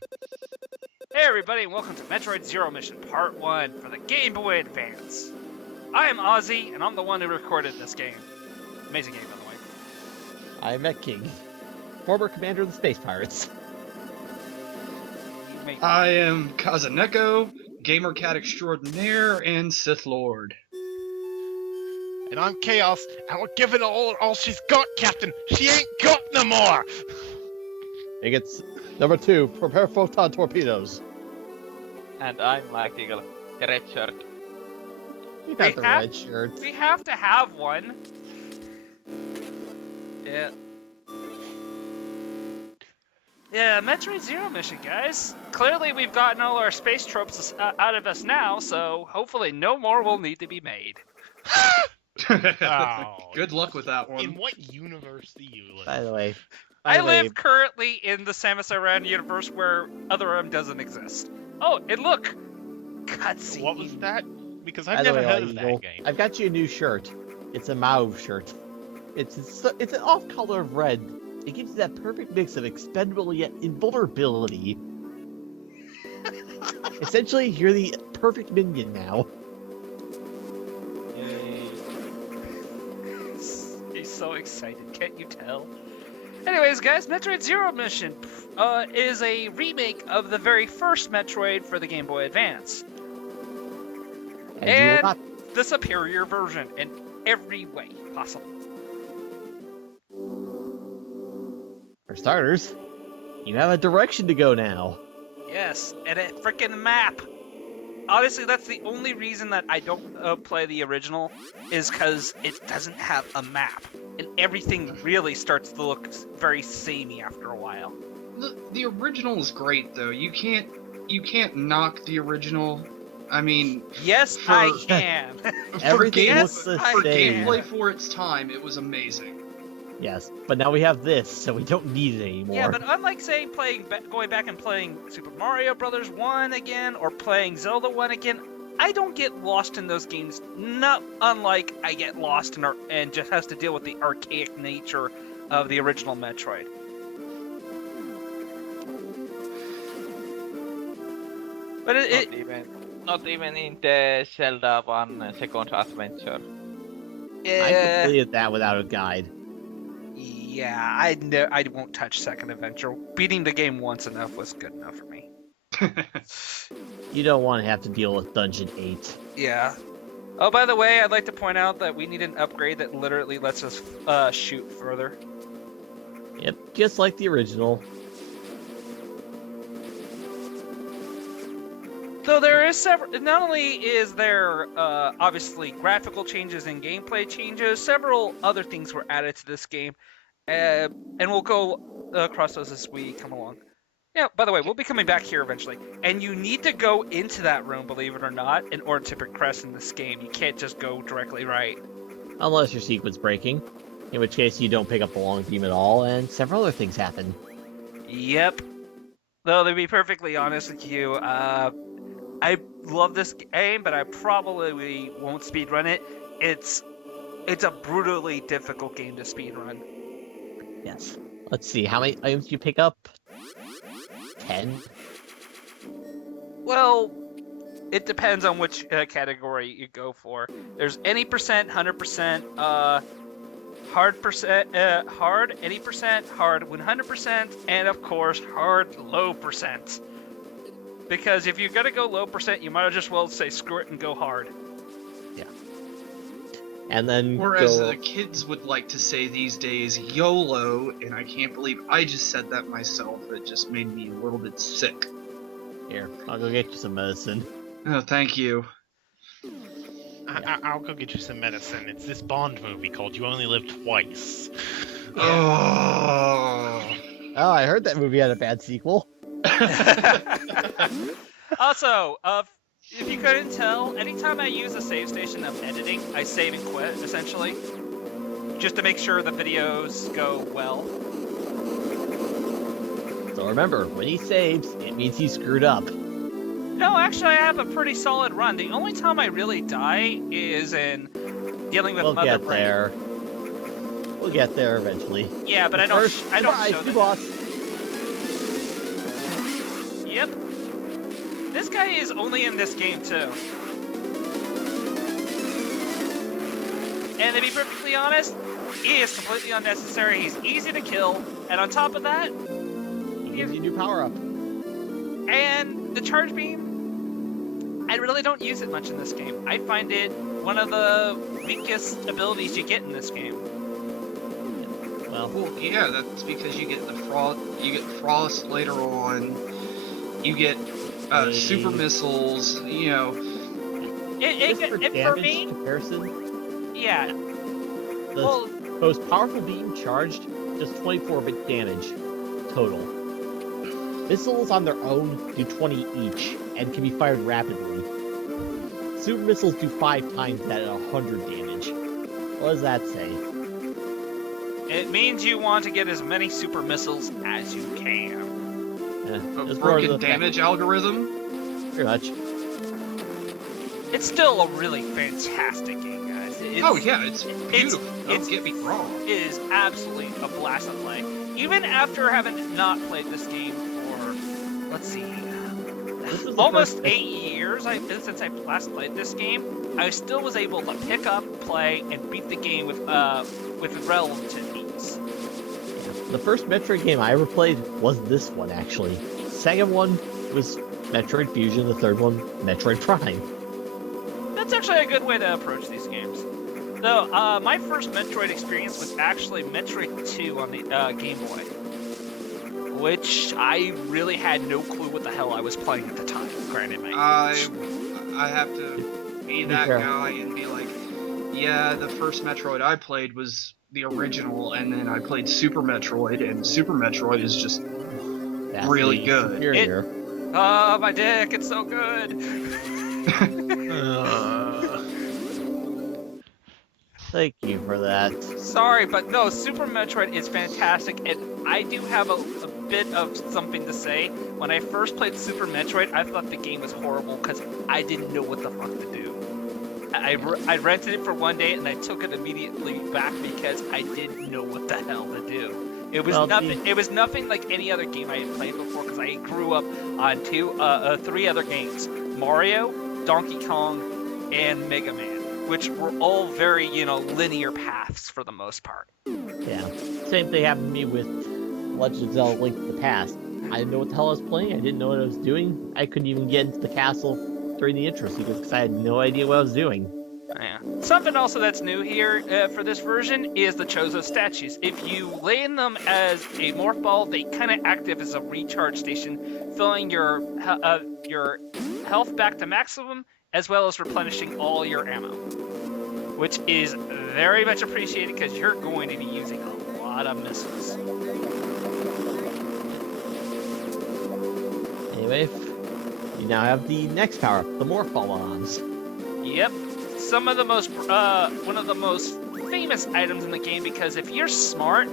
Hey everybody, and welcome to Metroid Zero Mission Part 1 for the Game Boy Advance. I am Ozzy, and I'm the one who recorded this game. Amazing game, by the way. I'm Met King, former commander of the Space Pirates. I am Kazaneko, gamer cat extraordinaire and Sith Lord. And I'm Chaos, and we're giving all she's got, Captain. She ain't got no more. It gets number 2. Prepare photon torpedoes. And I'm Black Eagle, the red shirt. You got the red shirt. We have to have one. Yeah. Yeah, Metroid Zero Mission, guys. Clearly we've gotten all our space tropes out of us now, so hopefully no more will need to be made. Oh, Good luck with that one. in what universe do you live? By the way, I live currently in the Samus Aran universe where Other M doesn't exist. Oh, and look! Cutscene. What was that? Because by I've the never way, heard of Eagle, that game. I've got you a new shirt. It's a mauve shirt. It's an off color of red. It gives you that perfect mix of expendable yet invulnerability. Essentially, you're the perfect minion now. He's so excited, can't you tell? Anyways, guys, Metroid Zero Mission is a remake of the very first Metroid for the Game Boy Advance. And you will not. The superior version in every way possible. For starters, you have a direction to go now. Yes, and a freaking map. Honestly, that's the only reason that I don't play the original, is because it doesn't have a map. And everything really starts to look very samey after a while. The original is great though. You can't knock the original. I mean, Yes, I can. Everything game- looks the I for same. gameplay for its time, it was amazing. Yes, but now we have this, so we don't need it anymore. Yeah, but unlike, say, going back and playing Super Mario Brothers 1 again, or playing Zelda 1 again, I don't get lost in those games, not unlike I get lost in and just has to deal with the archaic nature of the original Metroid. But Not even in the Zelda 1 second adventure. I completed that without a guide. Yeah, I won't touch Second Adventure. Beating the game once enough was good enough for me. You don't want to have to deal with Dungeon 8. Yeah. Oh, by the way, I'd like to point out that we need an upgrade that literally lets us shoot further. Yep, just like the original. So there is several. Not only is there obviously graphical changes and gameplay changes, several other things were added to this game, and we'll go across those as we come along. Yeah. By the way, we'll be coming back here eventually, and you need to go into that room, believe it or not, in order to progress in this game. You can't just go directly right. Unless your sequence breaking, in which case you don't pick up the long beam at all, and several other things happen. Yep. Though to be perfectly honest with you, I love this game, but I probably won't speedrun it. It's a brutally difficult game to speedrun. Yes. Let's see, how many items do you pick up? 10? Well, it depends on which category you go for. There's any percent, 100%, hard, any percent, hard 100%, and of course, hard low percent. Because if you're gonna go low percent, you might as well say screw it and go hard. Yeah. And then Whereas go... the kids would like to say these days YOLO, and I can't believe I just said that myself. It just made me a little bit sick. Here, I'll go get you some medicine. Oh, thank you. I'll go get you some medicine. It's this Bond movie called You Only Live Twice. Oh. Oh, I heard that movie had a bad sequel. Also, if you couldn't tell, anytime I use a save station I'm editing, I save and quit, essentially. Just to make sure the videos go well. So remember, when he saves, it means he screwed up. No, actually, I have a pretty solid run. The only time I really die is in dealing with We'll Mother get Brain. there. We'll get there eventually. Yeah, but I don't. First, I don't surprise, show new that. boss. Yep. This guy is only in this game too. And to be perfectly honest, he is completely unnecessary. He's easy to kill, and on top of that, He gives you a new power up. and the charge beam, I really don't use it much in this game. I find it one of the weakest abilities you get in this game. Well, Yeah, that's because you get the frost. You get frost later on. You get super missiles. You know, just for and for damage me, comparison, yeah. the Well, most powerful beam charged does 24-bit damage total. Missiles on their own do 20 each and can be fired rapidly. Super missiles do 5 times that at 100 damage. What does that say? it means you want to get as many super missiles as you can. a Just more of broken the fact- damage algorithm. Pretty much. It's still a really fantastic game, guys. Oh yeah, it's beautiful. Don't it's- get me wrong. It is absolutely a blast to play. Even after having not played this game for, let's see, This is the almost first- 8 years since I last played this game, I still was able to pick up, play, and beat the game with relative ease. The first Metroid game I ever played was this one, actually. The second one was Metroid Fusion, the third one, Metroid Prime. That's actually a good way to approach these games. Though, my first Metroid experience was actually Metroid 2 on the Game Boy, which I really had no clue what the hell I was playing at the time. Granted, I have to be that fair. guy and be like, yeah, the first Metroid I played was the original, and then I played Super Metroid, and Super Metroid is just That's really the good. Superior. Oh, my dick, it's so good. Thank you for that. Sorry, but no, Super Metroid is fantastic, and I do have a bit of something to say. When I first played Super Metroid, I thought the game was horrible because I didn't know what the fuck to do. I rented it for one day and I took it immediately back because I didn't know what the hell to do. It was Well, nothing. It was nothing like any other game I had played before because I grew up on 3 other games: Mario, Donkey Kong, and Mega Man, which were all very linear paths for the most part. Yeah. Same thing happened to me with Legend of Zelda Link to the Past. I didn't know what the hell I was playing, I didn't know what I was doing. I couldn't even get into the castle during the intro sequence because I had no idea what I was doing. Yeah. Something also that's new here for this version is the Chozo statues. If you lay in them as a morph ball, they kind of act as a recharge station, filling your health back to maximum, as well as replenishing all your ammo, which is very much appreciated because you're going to be using a lot of missiles. Anyway, you now have the next power, the Morph Ball bombs. Yep. Some of the most, one of the most famous items in the game, because if you're smart,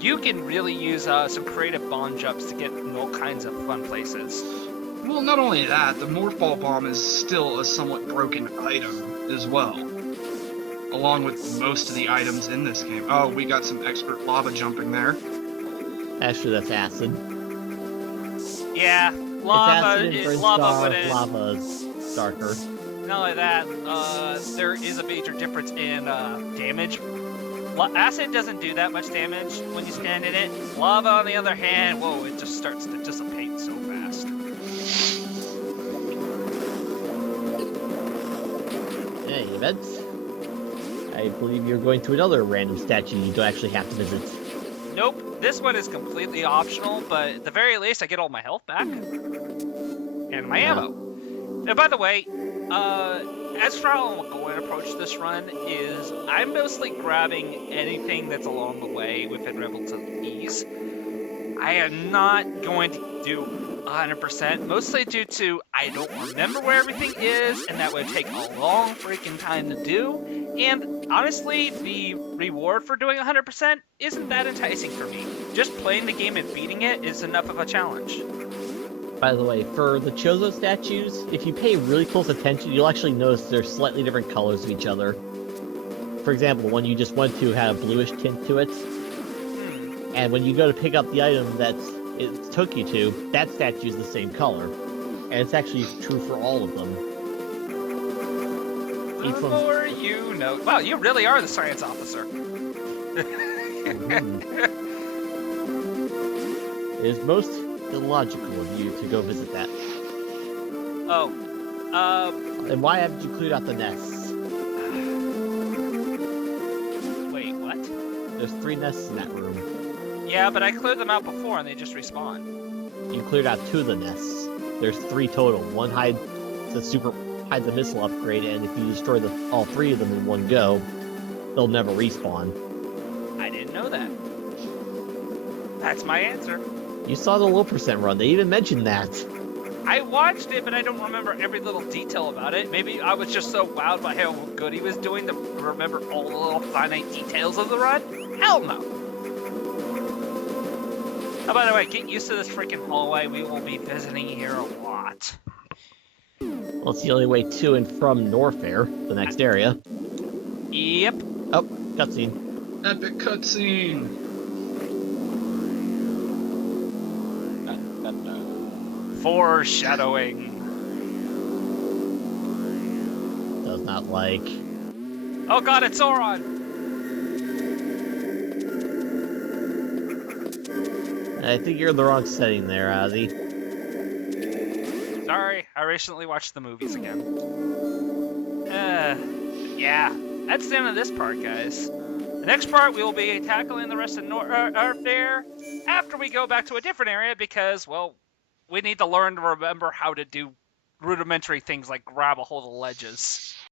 you can really use some creative bomb jumps to get in all kinds of fun places. Well, not only that, the Morph Ball Bomb is still a somewhat broken item as well, along with most of the items in this game. Oh, we got some expert lava jumping there. Actually, that's acid. Yeah, It's lava acid is and lava star, wouldn't. lava's darker. Not only that, there is a major difference in damage. Acid doesn't do that much damage when you stand in it. Lava, on the other hand, whoa, it just starts to dissipate so fast. In any event, I believe you're going to another random statue you don't actually have to visit. Nope, this one is completely optional, but at the very least, I get all my health back. And my ammo. Now, by the way, as for how I'm going to approach this run is, I'm mostly grabbing anything that's along the way within relative ease. I am not going to do 100%, mostly due to I don't remember where everything is, and that would take a long freaking time to do. And honestly, the reward for doing 100% isn't that enticing for me. Just playing the game and beating it is enough of a challenge. By the way, for the Chozo statues, if you pay really close attention, you'll actually notice they're slightly different colors of each other. For example, one you just went to had a bluish tint to it, and when you go to pick up the item that's it took you to, that statue is the same color. And it's actually true for all of them. The Each one's- more you know. Wow, you really are the science officer. It is most illogical of you to go visit that. Oh, And why haven't you cleared out the nests? wait, what? There's 3 nests in that room. Yeah, but I cleared them out before and they just respawn. You cleared out 2 of the nests. There's 3 total. One hides the missile upgrade, and if you destroy all 3 of them in one go, they'll never respawn. I didn't know that. That's my answer. You saw the low percent run. They even mentioned that. I watched it, but I don't remember every little detail about it. Maybe I was just so wowed by how good he was doing to remember all the little finite details of the run. Hell no. Oh, by the way, get used to this freaking hallway. We will be visiting here a lot. Well, it's the only way to and from Norfair, the next area. Yep. Oh, cutscene. Epic cutscene. Foreshadowing. Does not like. Oh god, it's Sauron! I think you're in the wrong setting there, Ozzy. Sorry, I recently watched the movies again. Yeah, that's the end of this part, guys. The next part, we will be tackling the rest of Norfair after we go back to a different area because, well, we need to learn to remember how to do rudimentary things like grab a hold of ledges.